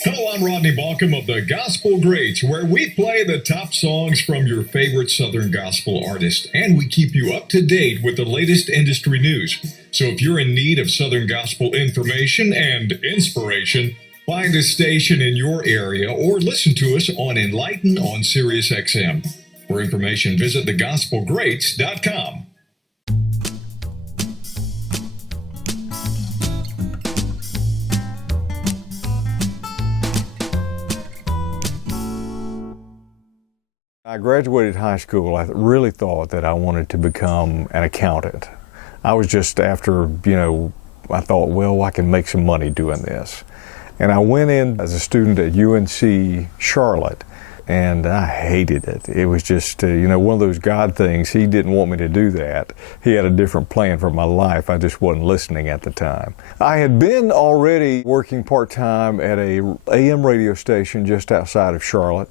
Hello, I'm Rodney Baucom of the Gospel Greats, where we play the top songs from your favorite Southern gospel artists, and we keep you up to date with the latest industry news. So if you're in need of Southern gospel information and inspiration, find a station in your area or listen to us on Enlighten on Sirius XM. For information, visit thegospelgreats.com. I graduated high school. I really thought that I wanted to become an accountant. I was just after, I thought, well, I can make some money doing this. And I went in as a student at UNC Charlotte, and I hated it. It was just, one of those God things. He didn't want me to do that. He had a different plan for my life. I just wasn't listening at the time. I had been already working part-time at a AM radio station just outside of Charlotte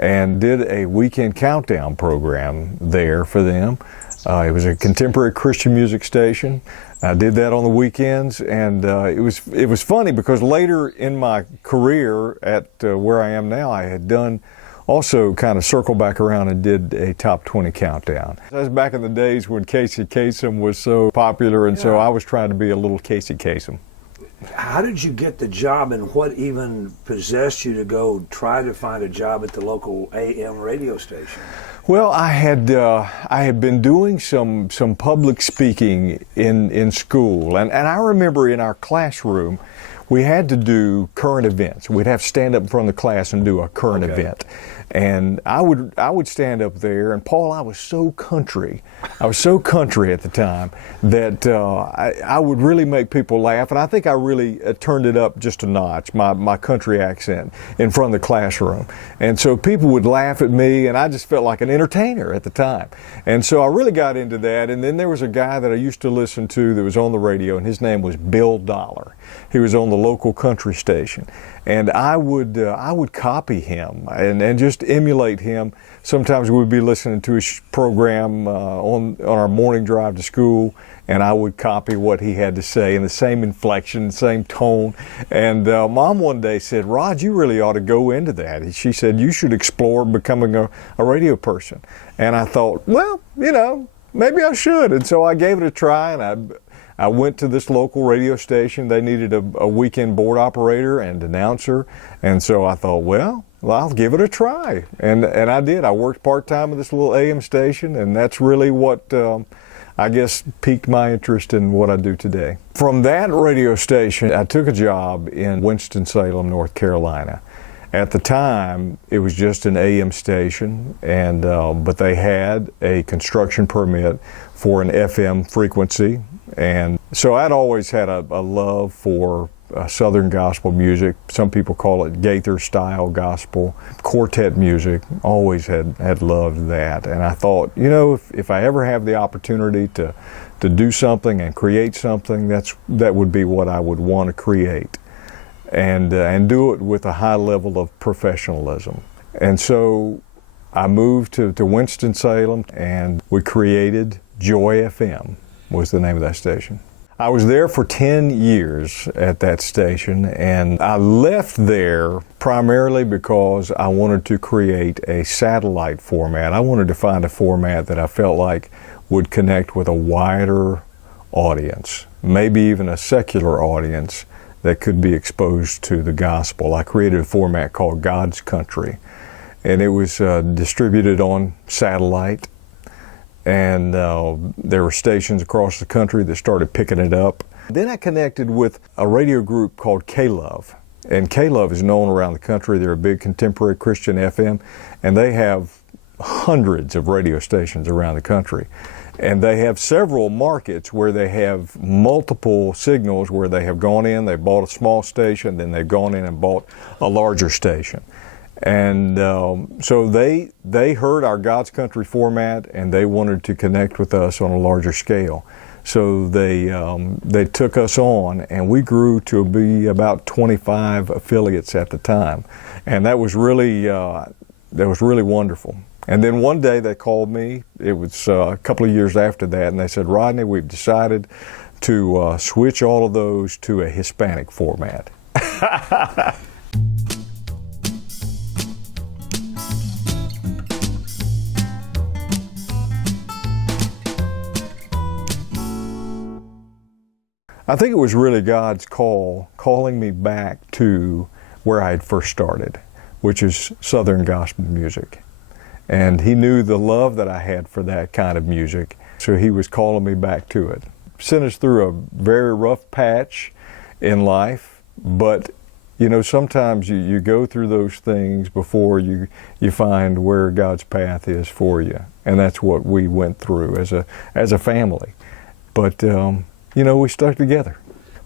and did a weekend countdown program there for them. It was a contemporary Christian music station. I did that on the weekends, and it was funny because later in my career at where I am now, I had done also kind of circled back around and did a top 20 countdown. That was back in the days when Casey Kasem was so popular, and so I was trying to be a little Casey Kasem. How did you get the job, and what even possessed you to go try to find a job at the local AM radio station? Well, I had been doing some public speaking in school, and I remember in our classroom we had to do current events. We'd have to stand up in front of the class and do a current event. And I would stand up there, and Paul, I was so country. I was so country at the time that I would really make people laugh, and I think I really turned it up just a notch, my country accent, in front of the classroom. And so people would laugh at me, and I just felt like an entertainer at the time. And so I really got into that, and then there was a guy that I used to listen to that was on the radio, and his name was Bill Dollar. He was on the local country station. And I would copy him and just emulate him. Sometimes we'd be listening to his program on our morning drive to school, and I would copy what he had to say in the same inflection, same tone. And Mom one day said, "Rod, you really ought to go into that." She said, "You should explore becoming a radio person." And I thought, well, maybe I should. And so I gave it a try, and I went to this local radio station. They needed a weekend board operator and announcer, and so I thought, well, I'll give it a try. And I did. I worked part-time at this little AM station, and that's really what I guess piqued my interest in what I do today. From that radio station, I took a job in Winston-Salem, North Carolina. At the time, it was just an AM station, and but they had a construction permit for an FM frequency. And so I'd always had a love for Southern gospel music. Some people call it Gaither-style gospel. Quartet music, always had loved that. And I thought, if I ever have the opportunity to do something and create something, that would be what I would want to create. And do it with a high level of professionalism. And so I moved to Winston-Salem, and we created Joy FM, was the name of that station. I was there for 10 years at that station, and I left there primarily because I wanted to create a satellite format. I wanted to find a format that I felt like would connect with a wider audience, maybe even a secular audience that could be exposed to the gospel. I created a format called God's Country, and it was distributed on satellite. And there were stations across the country that started picking it up. Then I connected with a radio group called K-Love. And K-Love is known around the country. They're a big contemporary Christian FM, and they have hundreds of radio stations around the country. And they have several markets where they have multiple signals where they have gone in, they've bought a small station, then they've gone in and bought a larger station. And so they heard our God's Country format, and they wanted to connect with us on a larger scale. So they took us on, and we grew to be about 25 affiliates at the time, and that was really wonderful. And then one day they called me. It was a couple of years after that, and they said, "Rodney, we've decided to switch all of those to a Hispanic format." I think it was really God's calling me back to where I had first started, which is Southern gospel music. And He knew the love that I had for that kind of music, so He was calling me back to it. Sent us through a very rough patch in life, but you know, sometimes you go through those things before you find where God's path is for you. And that's what we went through as a family. But you know, we stuck together.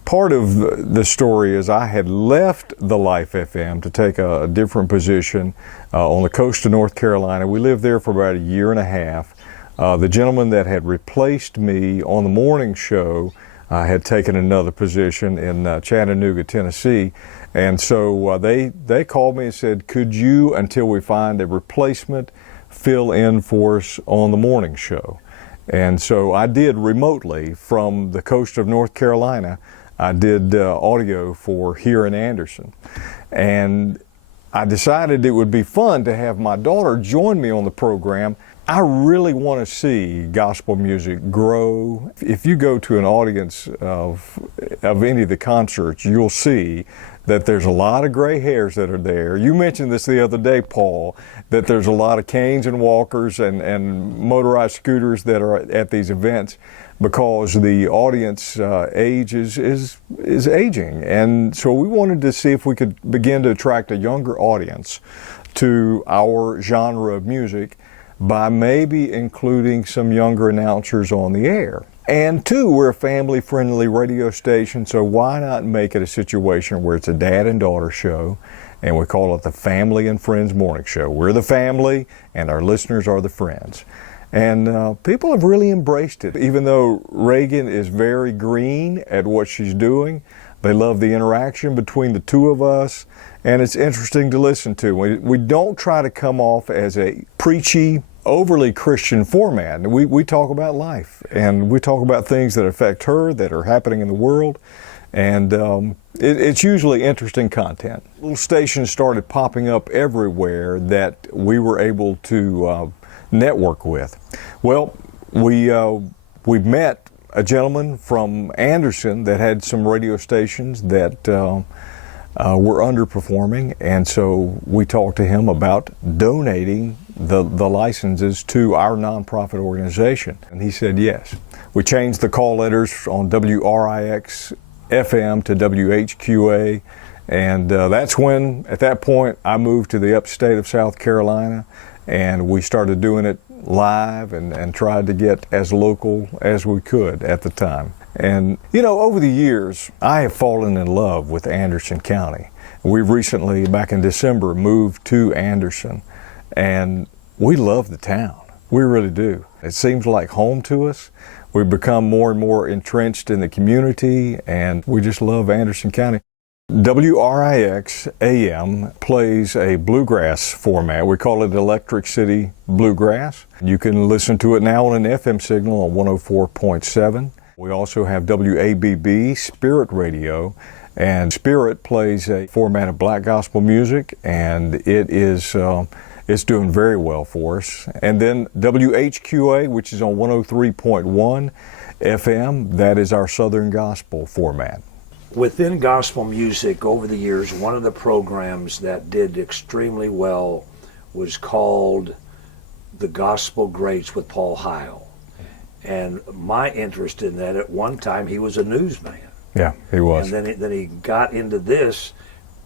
Part of the story is I had left the Life FM to take a different position on the coast of North Carolina. We lived there for about a year and a half. The gentleman that had replaced me on the morning show had taken another position in Chattanooga, Tennessee. And so they called me and said, could you, until we find a replacement, fill in for us on the morning show? And so I did remotely from the coast of North Carolina. I did audio for here in Anderson. And I decided it would be fun to have my daughter join me on the program. I really want to see gospel music grow. If you go to an audience of any of the concerts, you'll see that there's a lot of gray hairs that are there. You mentioned this the other day, Paul, that there's a lot of canes and walkers and motorized scooters that are at these events because the audience age is aging. And so we wanted to see if we could begin to attract a younger audience to our genre of music by maybe including some younger announcers on the air. And two, we're a family-friendly radio station, so why not make it a situation where it's a dad and daughter show, and we call it the Family and Friends Morning Show. We're the family, and our listeners are the friends. And people have really embraced it. Even though Reagan is very green at what she's doing, they love the interaction between the two of us, and it's interesting to listen to. We don't try to come off as a preachy, overly Christian format. We talk about life, and we talk about things that affect her, that are happening in the world, and it's usually interesting content. Little stations started popping up everywhere that we were able to network with. Well, we met a gentleman from Anderson that had some radio stations that were underperforming, and so we talked to him about donating the licenses to our nonprofit organization, and he said yes. We changed the call letters on WRIX FM to WHQA, and that's when, at that point, I moved to the upstate of South Carolina, and we started doing it live and tried to get as local as we could at the time. And, you know, over the years, I have fallen in love with Anderson County. We've recently, back in December, moved to Anderson, and we love the town. We really do. It seems like home to us. We've become more and more entrenched in the community, and we just love Anderson County. WRIX AM plays a bluegrass format. We call it Electric City Bluegrass. You can listen to it now on an FM signal on 104.7. We also have WABB Spirit Radio, and Spirit plays a format of black gospel music, and it's doing very well for us. And then WHQA, which is on 103.1 FM, that is our Southern Gospel format. Within gospel music, over the years, one of the programs that did extremely well was called The Gospel Greats with Paul Heil. And my interest in that, at one time, he was a newsman. Yeah, he was. And then he got into this.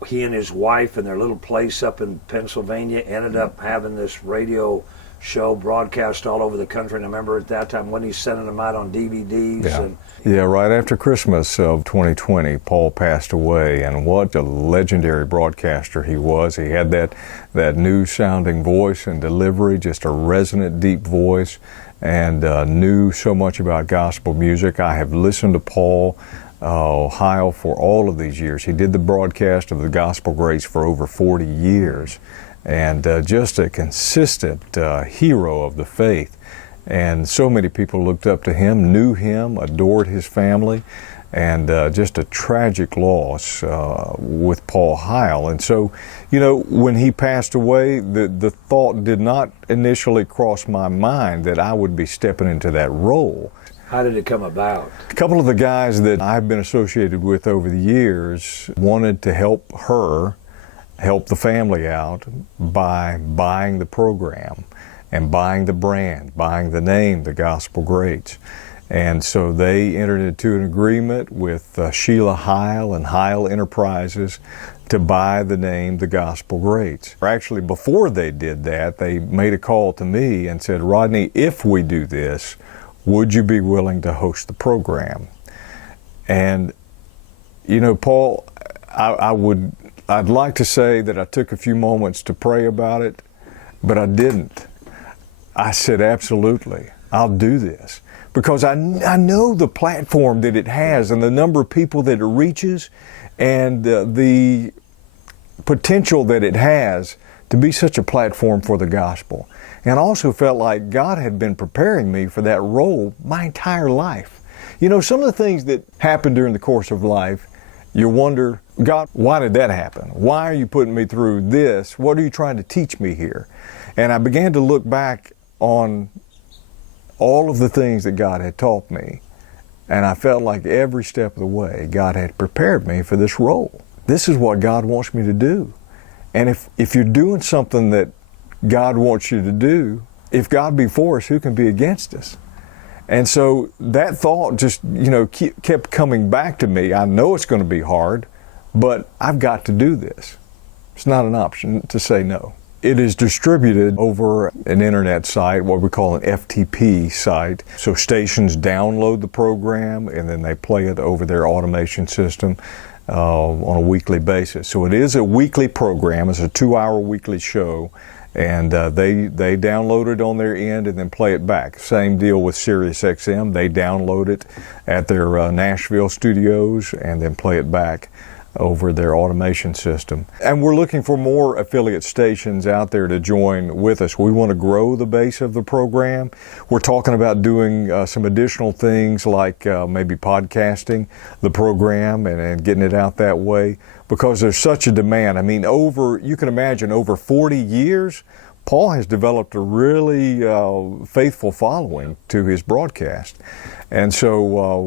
He and his wife in their little place up in Pennsylvania ended up having this radio show broadcast all over the country. And I remember at that time when he sending them out on DVDs. Yeah. Yeah, right after Christmas of 2020, Paul passed away, and what a legendary broadcaster he was. He had that new-sounding voice and delivery, just a resonant, deep voice, and knew so much about gospel music. I have listened to Paul Heil for all of these years. He did the broadcast of the Gospel Greats for over 40 years, and just a consistent hero of the faith. And so many people looked up to him, knew him, adored his family, and just a tragic loss with Paul Heil. And so, you know, when he passed away, the thought did not initially cross my mind that I would be stepping into that role. How did it come about? A couple of the guys that I've been associated with over the years wanted to help the family out by buying the program and buying the brand, buying the name, the Gospel Greats. And so they entered into an agreement with Sheila Heil and Heil Enterprises to buy the name the Gospel Greats. Actually, before they did that, they made a call to me and said, Rodney, if we do this, would you be willing to host the program? And, you know, Paul, I'd like to say that I took a few moments to pray about it, but I didn't. I said, absolutely, I'll do this. Because I know the platform that it has and the number of people that it reaches and the potential that it has to be such a platform for the gospel. And I also felt like God had been preparing me for that role my entire life. You know, some of the things that happen during the course of life, you wonder, God, why did that happen? Why are you putting me through this? What are you trying to teach me here? And I began to look back on all of the things that God had taught me. And I felt like every step of the way, God had prepared me for this role. This is what God wants me to do. And if you're doing something that God wants you to do, if God be for us, who can be against us? And so that thought just, you know, kept coming back to me. I know it's going to be hard, but I've got to do this. It's not an option to say no. It is distributed over an internet site, what we call an FTP site. So stations download the program and then they play it over their automation system on a weekly basis. So it is a weekly program. It's a 2-hour weekly show. And they download it on their end and then play it back. Same deal with SiriusXM. They download it at their Nashville studios and then play it back over their automation system. And we're looking for more affiliate stations out there to join with us. We want to grow the base of the program. We're talking about doing some additional things like maybe podcasting the program and getting it out that way because there's such a demand. I mean, you can imagine over 40 years, Paul has developed a really faithful following to his broadcast. And so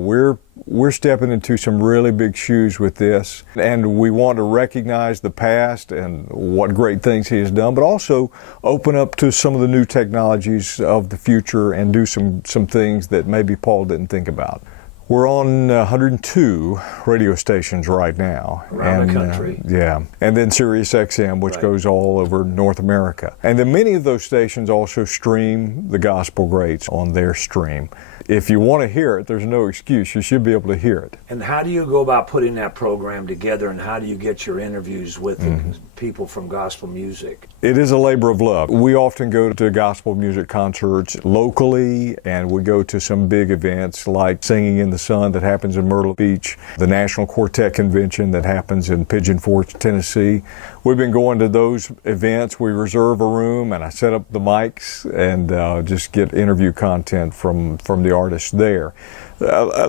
we're stepping into some really big shoes with this, and we want to recognize the past and what great things he has done, but also open up to some of the new technologies of the future and do some things that maybe Paul didn't think about. We're on 102 radio stations right now. Around the country. Yeah. And then SiriusXM, which goes all over North America. And then many of those stations also stream the Gospel Greats on their stream. If you want to hear it, there's no excuse. You should be able to hear it. And how do you go about putting that program together, and how do you get your interviews with the people from gospel music? It is a labor of love. We often go to gospel music concerts locally, and we go to some big events like Singing in the Sun that happens in Myrtle Beach, the National Quartet Convention that happens in Pigeon Forge, Tennessee. We've been going to those events. We reserve a room, and I set up the mics and just get interview content from the artists there.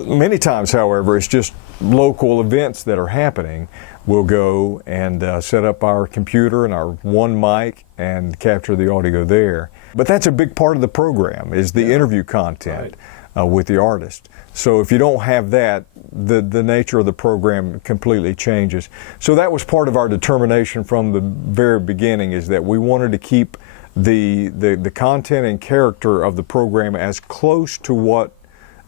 Many times, however, it's just local events that are happening. We'll go and set up our computer and our one mic and capture the audio there. But that's a big part of the program, is the interview content with the artist. So if you don't have that, the nature of the program completely changes. So that was part of our determination from the very beginning, is that we wanted to keep the content and character of the program as close to what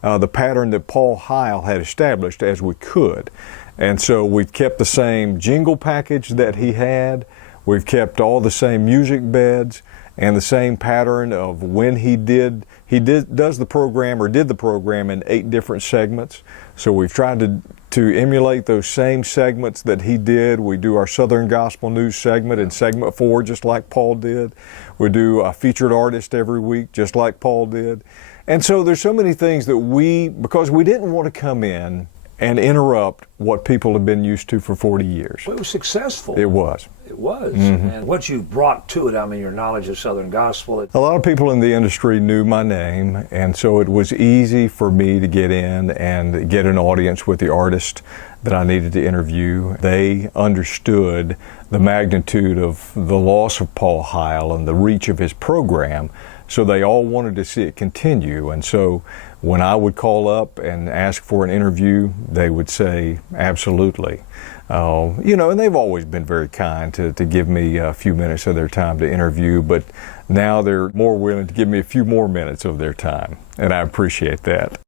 the pattern that Paul Heil had established as we could. And so we've kept the same jingle package that he had. We've kept all the same music beds and the same pattern of when he does the program or did the program in 8 different segments. So we've tried to emulate those same segments that he did. We do our Southern Gospel News segment in segment 4, just like Paul did. We do a featured artist every week, just like Paul did. And so there's so many things that because we didn't want to come in and interrupt what people have been used to for 40 years. Well, it was successful. It was. It was. And what you brought to it, I mean, your knowledge of Southern Gospel. A lot of people in the industry knew my name, and so it was easy for me to get in and get an audience with the artist that I needed to interview. They understood the magnitude of the loss of Paul Heil and the reach of his program, so they all wanted to see it continue. And so when I would call up and ask for an interview, they would say, absolutely. And they've always been very kind to give me a few minutes of their time to interview, but now they're more willing to give me a few more minutes of their time, and I appreciate that.